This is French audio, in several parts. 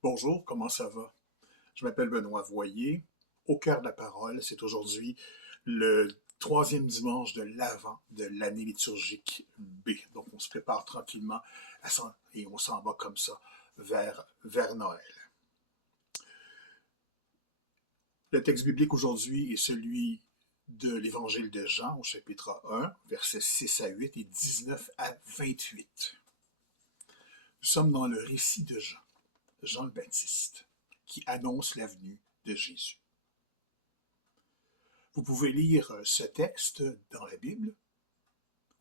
Bonjour, comment ça va? Je m'appelle Benoît Voyer. Au cœur de la parole, c'est aujourd'hui le troisième dimanche de l'Avent de l'année liturgique B. Donc, on se prépare tranquillement et on s'en va comme ça vers Noël. Le texte biblique aujourd'hui est celui de l'Évangile de Jean au chapitre 1, versets 6 à 8 et 19 à 28. Nous sommes dans le récit de Jean, Jean le Baptiste, qui annonce la venue de Jésus. Vous pouvez lire ce texte dans la Bible,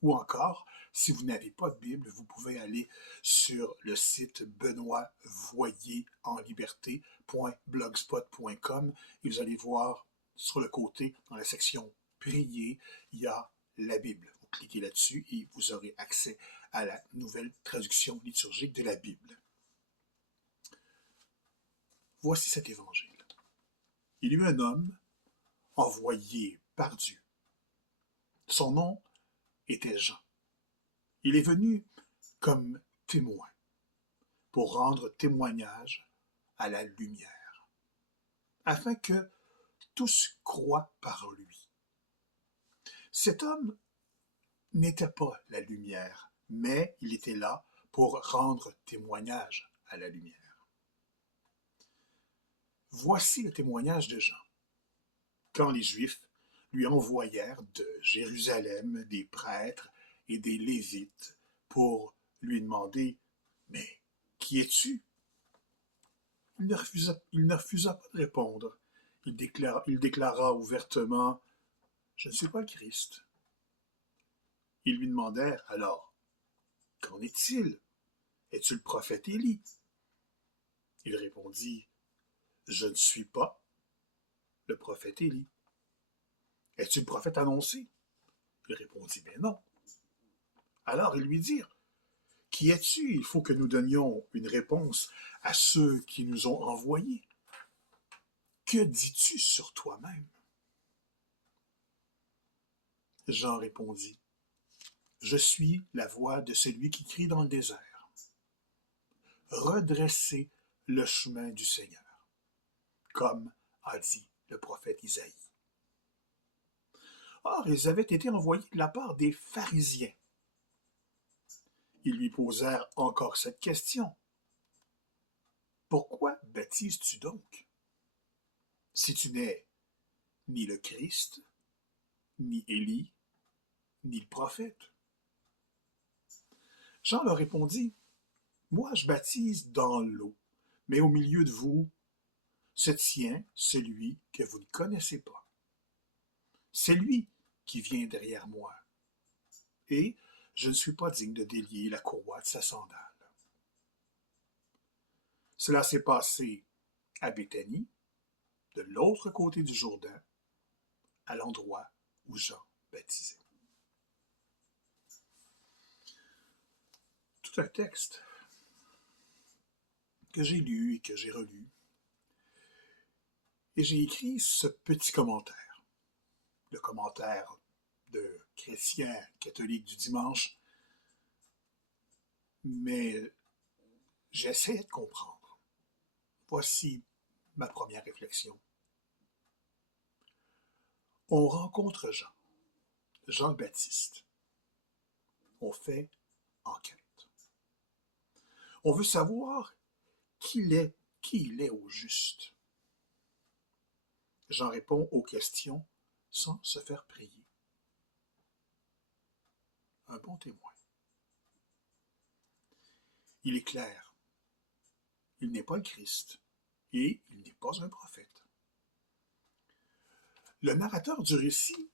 ou encore, si vous n'avez pas de Bible, vous pouvez aller sur le site benoitvoyer.blogspot.com et vous allez voir sur le côté, dans la section Prier, il y a la Bible. Vous cliquez là-dessus et vous aurez accès à la nouvelle traduction liturgique de la Bible. Voici cet évangile. Il y eut un homme envoyé par Dieu. Son nom était Jean. Il est venu comme témoin pour rendre témoignage à la lumière, afin que tous croient par lui. Cet homme n'était pas la lumière, mais il était là pour rendre témoignage à la lumière. Voici le témoignage de Jean. Quand les Juifs lui envoyèrent de Jérusalem des prêtres et des Lévites pour lui demander « Mais qui es-tu » il ne refusa pas de répondre. Il déclara ouvertement « Je ne suis pas le Christ ». Ils lui demandèrent alors « Qu'en est-il? Es-tu le prophète Élie » Il répondit « Je ne suis pas le prophète Élie. Es-tu le prophète annoncé? » Il répondit « Mais non. » Alors ils lui dirent « Qui es-tu? Il faut que nous donnions une réponse à ceux qui nous ont envoyés. Que dis-tu sur toi-même? » Jean répondit « Je suis la voix de celui qui crie dans le désert. Redressez le chemin du Seigneur, comme a dit le prophète Isaïe. » Or, ils avaient été envoyés de la part des pharisiens. Ils lui posèrent encore cette question. « Pourquoi baptises-tu donc, si tu n'es ni le Christ, ni Élie, ni le prophète? » Jean leur répondit, « Moi je baptise dans l'eau, mais au milieu de vous se tient celui que vous ne connaissez pas. C'est lui qui vient derrière moi, et je ne suis pas digne de délier la courroie de sa sandale. » Cela s'est passé à Béthanie, de l'autre côté du Jourdain, à l'endroit où Jean baptisait. Tout un texte que j'ai lu et que j'ai relu. Et j'ai écrit ce petit commentaire, le commentaire de chrétien catholique du dimanche, mais j'essaie de comprendre. Voici ma première réflexion. On rencontre Jean, Jean le Baptiste. On fait enquête. On veut savoir qui il est au juste. Jean répond aux questions sans se faire prier. Un bon témoin. Il est clair. Il n'est pas le Christ et il n'est pas un prophète. Le narrateur du récit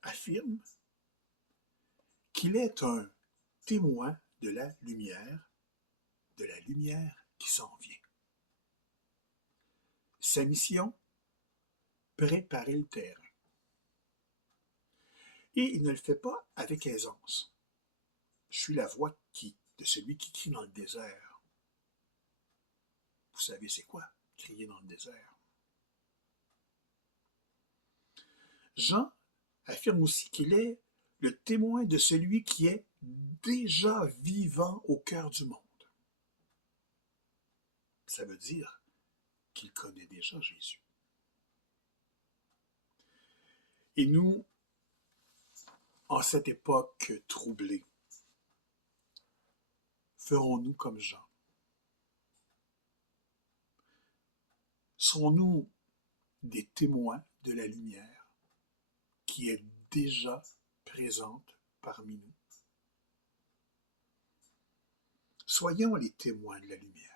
affirme qu'il est un témoin de la lumière qui s'en vient. Sa mission, préparer le terrain. Et il ne le fait pas avec aisance. Je suis la voix de celui qui crie dans le désert. Vous savez c'est quoi, crier dans le désert? Jean affirme aussi qu'il est le témoin de celui qui est déjà vivant au cœur du monde. ça veut dire qu'il connaît déjà Jésus. Et nous, en cette époque troublée, ferons-nous comme Jean? Serons-nous des témoins de la lumière qui est déjà présente parmi nous? Soyons les témoins de la lumière.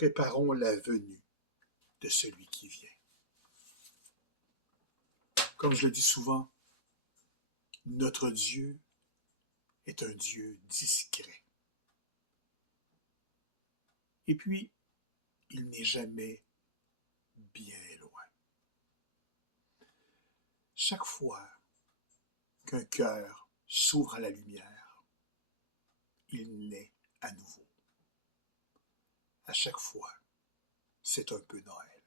Préparons la venue de celui qui vient. Comme je le dis souvent, notre Dieu est un Dieu discret. Et puis, il n'est jamais bien loin. Chaque fois qu'un cœur s'ouvre à la lumière, il naît à nouveau. À chaque fois, c'est un peu Noël.